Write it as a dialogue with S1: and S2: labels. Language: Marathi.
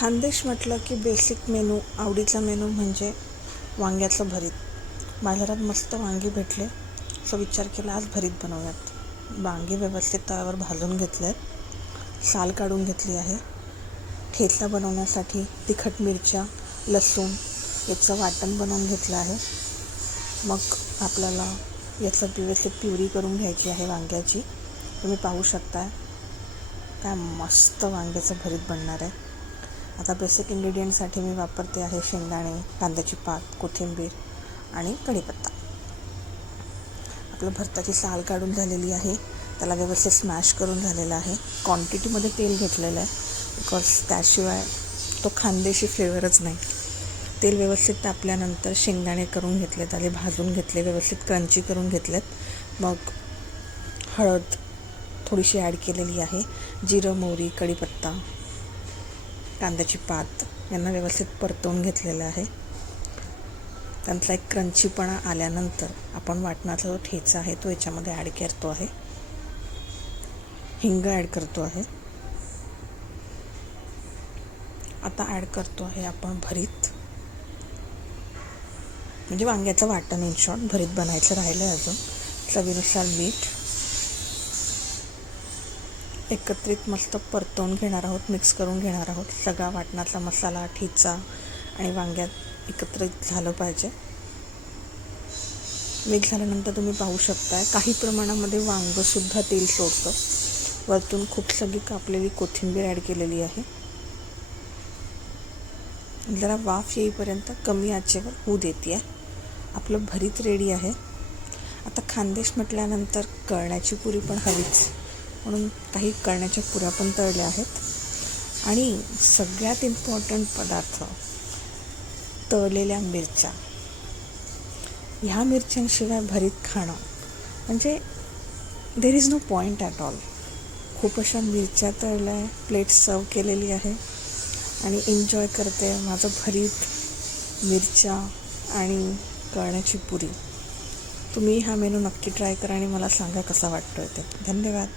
S1: खानदेश म्हटलं की बेसिक मेनू आवडीचा मेनू म्हणजे वांग्याचं भरीत. बाजारात मस्त वांगी भेटले. सो विचार केला आज भरीत बनवूयात. वांगी व्यवस्थित तव्यावर भाजून घेतले आहेत साल काढून घेतली आहे. ठेचा बनवण्यासाठी तिखट मिरच्या लसूण याचं वाटण बनवून घेतलं आहे. मग आपल्याला याचं व्यवस्थित प्युरी करून घ्यायची आहे वांग्याची. तुम्ही पाहू शकता काय मस्त वांग्याचं भरीत बनणार आहे. आता बेसिक इन्ग्रेडियंटसाठी मी वापरते आहे शेंगदाणे कांद्याची पात कोथिंबीर आणि कढीपत्ता. आपलं भरताची साल काढून झालेली आहे. त्याला व्यवस्थित स्मॅश करून झालेला आहे. क्वांटिटीमध्ये तेल घेतलेलं आहे. बिकॉज त्याशिवाय तो खानदेशी फ्लेवरच नाही. तेल व्यवस्थित तापल्यानंतर शेंगदाणे करून घेतलेत आले भाजून घेतले व्यवस्थित क्रंची करून घेतलेत. मग हळद थोडीशी ॲड केलेली आहे. जिरं मोहरी कढीपत्ता कांद्याची पात यांना व्यवस्थित परतवून घेतलेलं आहे. त्यांतला एक क्रंचीपणा आल्यानंतर आपण वाटणाचा जो ठेचा आहे तो याच्यामध्ये ॲड करतो आहे. हिंग ॲड करतो आहे. आता ॲड करतो आहे आपण भरीत. म्हणजे वांग्याचं वाटण इन शॉर्ट भरीत बनायचं राहिलं आहे अजून. चवीनुसार मीठ. एकत्रित मस्त परतवून घेणार आहोत मिक्स करून घेणार आहोत. सगळा वाटणाचा मसाला ठेचा आणि वांग्यात एकत्रित झालं पाहिजे. मिक्स झाल्यानंतर तुम्ही पाहू शकताय काही प्रमाणामध्ये वांगंसुद्धा तेल सोडतं. वरतून खूप सगळी कापलेली कोथिंबीर ॲड केलेली आहे. जरा वाफ येईपर्यंत कमी आचेवर होऊ देते आहे आपलं भरीत रेडी आहे. आता खानदेश म्हटल्यानंतर कळण्याची पुरी पण हवीच. म्हणून काही कळण्याच्या पुऱ्या पण तळल्या आहेत. आणि सगळ्यात इम्पॉर्टंट पदार्थ तळलेल्या मिरच्या. ह्या मिरच्यांशिवाय भरीत खाणं म्हणजे there is no point at all खूप अशा मिरच्या तळल्या आहे प्लेट सर्व केलेली आहे. आणि एन्जॉय करते माझं भरीत मिरच्या आणि कळण्याची पुरी. तुम्ही हा मेनू नक्की ट्राय करा आणि मला सांगा कसा वाटतो आहे ते. धन्यवाद.